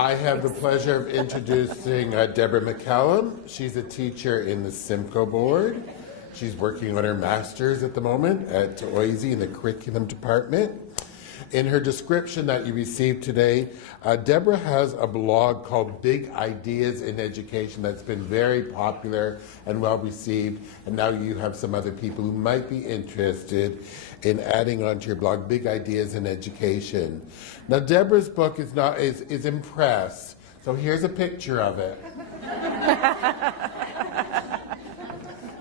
I have the pleasure of introducing Deborah McCallum. She's a teacher in the Simcoe board. She's working on her master's at the moment at OISE in the curriculum department. In her description that you received today, Deborah has a blog called Big Ideas in Education that's been very popular and well received, and now you have some other people who might be interested in adding onto your blog, Big Ideas in Education. Now Deborah's book is in press, so here's a picture of it.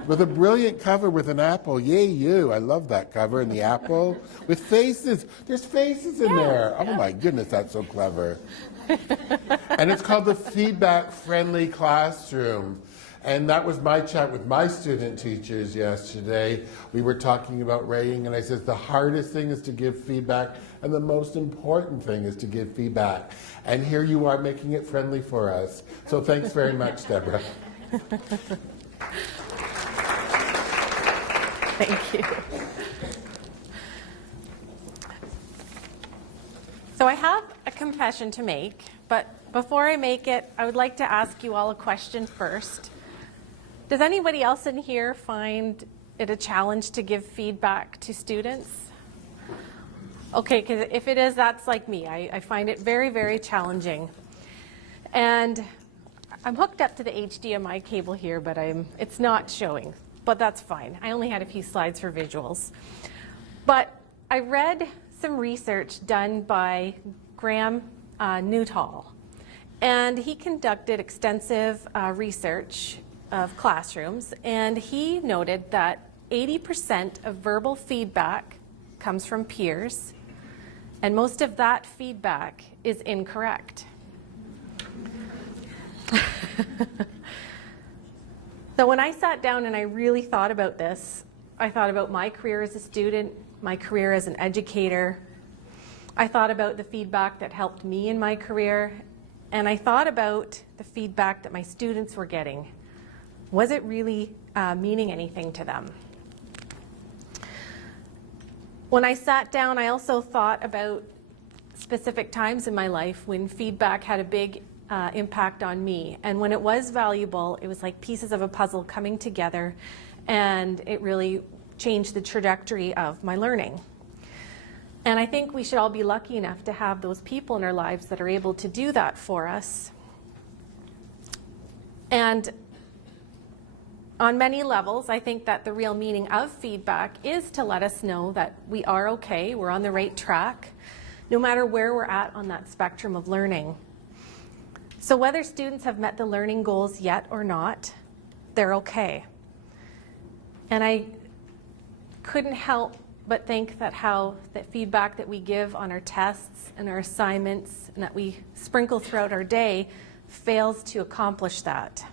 With a brilliant cover with an apple. Yay, you. I love that cover and the apple. With faces. There's faces in there. Oh my goodness, that's so clever. And it's called the FeedbackFriendly Classroom. And that was my chat with my student teachers yesterday. We were talking about rating, and I said the hardest thing is to give feedback, and the most important thing is to give feedback. And here you are making it friendly for us. So thanks very much, Deborah. Thank you. So I have a confession to make, but before I make it, I would like to ask you all a question first. Does anybody else in here find it a challenge to give feedback to students? Okay, because if it is, that's like me. I find it very, very challenging. And I'm hooked up to the HDMI cable here, but it's not showing. But that's fine. I only had a few slides for visuals. But I read some research done by Graham Nuttall, and he conducted extensive research of classrooms, and he noted that 80% of verbal feedback comes from peers, and most of that feedback is incorrect. So when I sat down and I really thought about this, I thought about my career as a student, my career as an educator. I thought about the feedback that helped me in my career, and I thought about the feedback that my students were getting. Was it really meaning anything to them? When I sat down, I also thought about specific times in my life when feedback had a big impact on me, and when it was valuable, it was like pieces of a puzzle coming together, and it really changed the trajectory of my learning. And I think we should all be lucky enough to have those people in our lives that are able to do that for us. And on many levels, I think that the real meaning of feedback is to let us know that we are okay, we're on the right track, no matter where we're at on that spectrum of learning. So whether students have met the learning goals yet or not, they're okay. And I couldn't help but think that how the feedback that we give on our tests and our assignments and that we sprinkle throughout our day fails to accomplish that.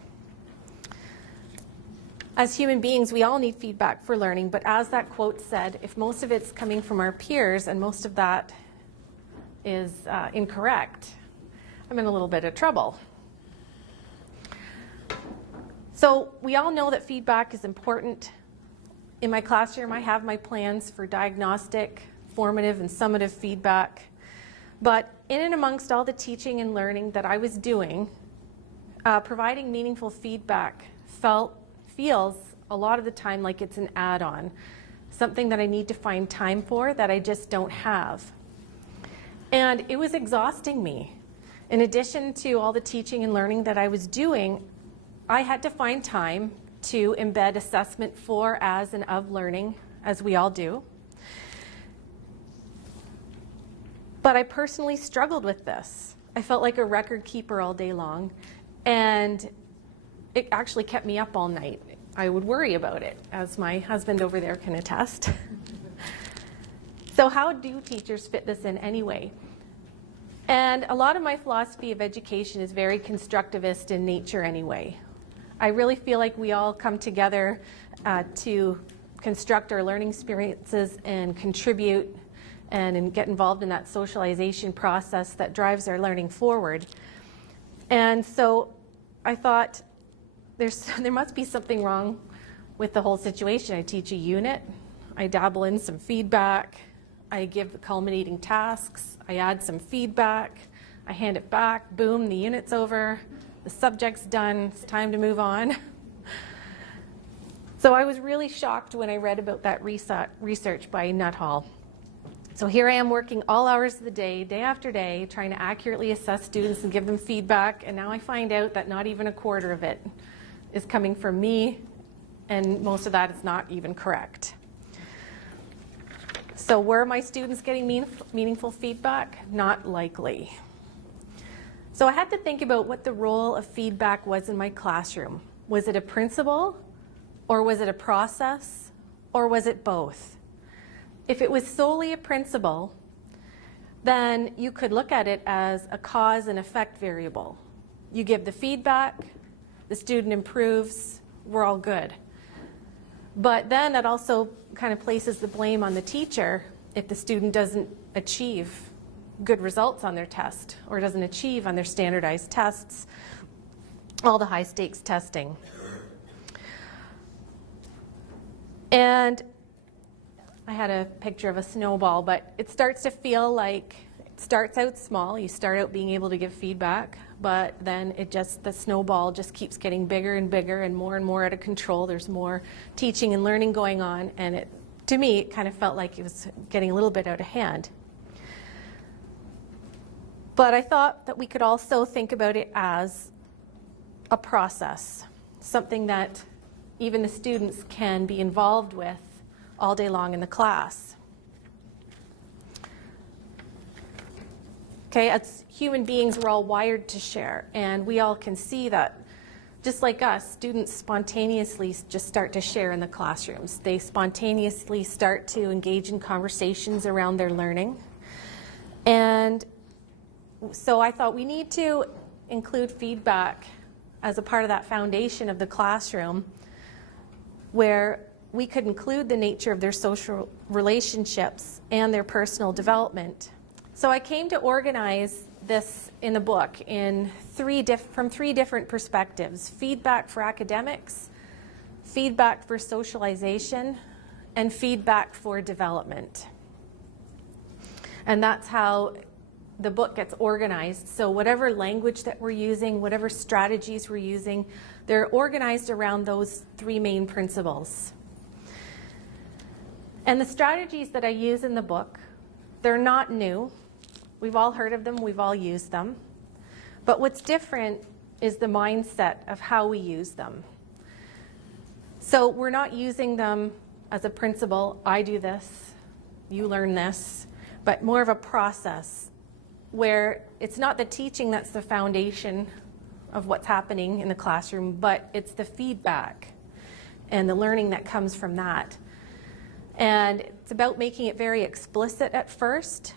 As human beings, we all need feedback for learning, but as that quote said, if most of it's coming from our peers and most of that is incorrect, I'm in a little bit of trouble. So we all know that feedback is important. In my classroom, I have my plans for diagnostic, formative, and summative feedback. But in and amongst all the teaching and learning that I was doing, providing meaningful feedback feels a lot of the time like it's an add-on, something that I need to find time for that I just don't have. And it was exhausting me. In addition to all the teaching and learning that I was doing, I had to find time to embed assessment for, as, and of learning, as we all do. But I personally struggled with this. I felt like a record keeper all day long, and it actually kept me up all night. I would worry about it, as my husband over there can attest. So how do teachers fit this in anyway? And a lot of my philosophy of education is very constructivist in nature anyway. I really feel like we all come together to construct our learning experiences and contribute and get involved in that socialization process that drives our learning forward. And so I thought there must be something wrong with the whole situation. I teach a unit, I dabble in some feedback, I give the culminating tasks, I add some feedback, I hand it back, boom, the unit's over, the subject's done, it's time to move on. So I was really shocked when I read about that research by Nuttall. So here I am working all hours of the day after day, trying to accurately assess students and give them feedback, and now I find out that not even a quarter of it is coming from me, and most of that is not even correct. So were my students getting meaningful feedback? Not likely. So I had to think about what the role of feedback was in my classroom. Was it a principle, or was it a process, or was it both? If it was solely a principle, then you could look at it as a cause and effect variable. You give the feedback, the student improves, we're all good. But then that also kind of places the blame on the teacher if the student doesn't achieve good results on their test or doesn't achieve on their standardized tests, all the high stakes testing. And I had a picture of a snowball, but it starts to feel like it starts out small. You start out being able to give feedback, but then the snowball just keeps getting bigger and bigger and more out of control. There's more teaching and learning going on, and to me, it kind of felt like it was getting a little bit out of hand. But I thought that we could also think about it as a process, something that even the students can be involved with all day long in the class. Okay, as human beings, we're all wired to share, and we all can see that, just like us, students spontaneously just start to share in the classrooms. They spontaneously start to engage in conversations around their learning. And so I thought we need to include feedback as a part of that foundation of the classroom, where we could include the nature of their social relationships and their personal development. So I came to organize this in the book in from three different perspectives: feedback for academics, feedback for socialization, and feedback for development. And that's how the book gets organized. So whatever language that we're using, whatever strategies we're using, they're organized around those three main principles. And the strategies that I use in the book, they're not new. We've all heard of them, we've all used them. But what's different is the mindset of how we use them. So we're not using them as a principle, I do this, you learn this, but more of a process where it's not the teaching that's the foundation of what's happening in the classroom, but it's the feedback and the learning that comes from that. And it's about making it very explicit at first,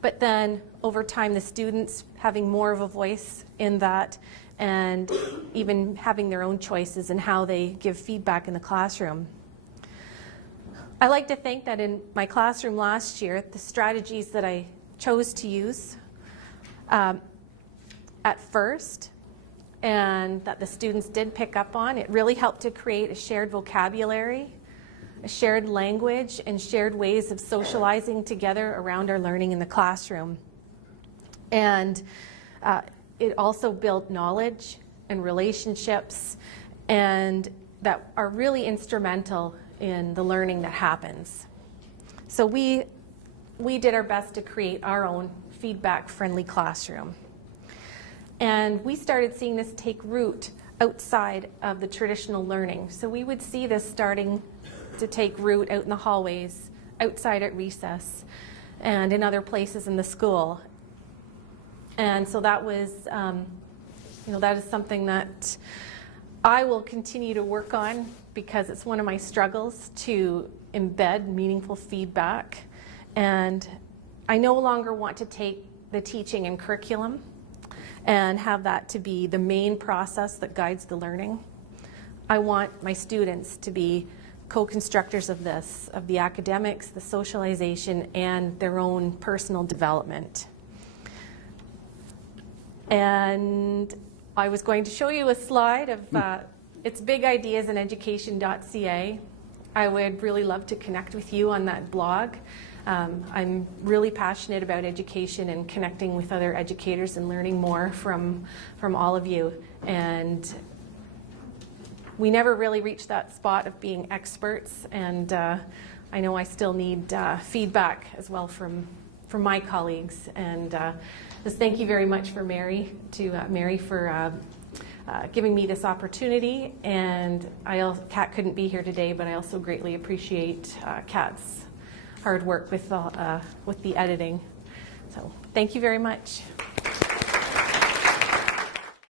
but then over time the students having more of a voice in that and even having their own choices in how they give feedback in the classroom. I like to think that in my classroom last year, the strategies that I chose to use at first and that the students did pick up on, it really helped to create a shared vocabulary, a shared language, and shared ways of socializing together around our learning in the classroom. And it also built knowledge and relationships and that are really instrumental in the learning that happens. So we did our best to create our own feedback-friendly classroom. And we started seeing this take root outside of the traditional learning. So we would see this starting to take root out in the hallways, outside at recess, and in other places in the school. And so that was, that is something that I will continue to work on because it's one of my struggles to embed meaningful feedback. And I no longer want to take the teaching and curriculum and have that to be the main process that guides the learning. I want my students to be co-constructors of this, of the academics, the socialization, and their own personal development. And I was going to show you a slide of it's big ideas in education.ca. I would really love to connect with you on that blog. I'm really passionate about education and connecting with other educators and learning more from all of you. And we never really reach that spot of being experts, and I know I still need feedback as well from my colleagues. And just thank you very much for Mary for giving me this opportunity. And Kat couldn't be here today, but I also greatly appreciate Kat's hard work with the editing. So thank you very much.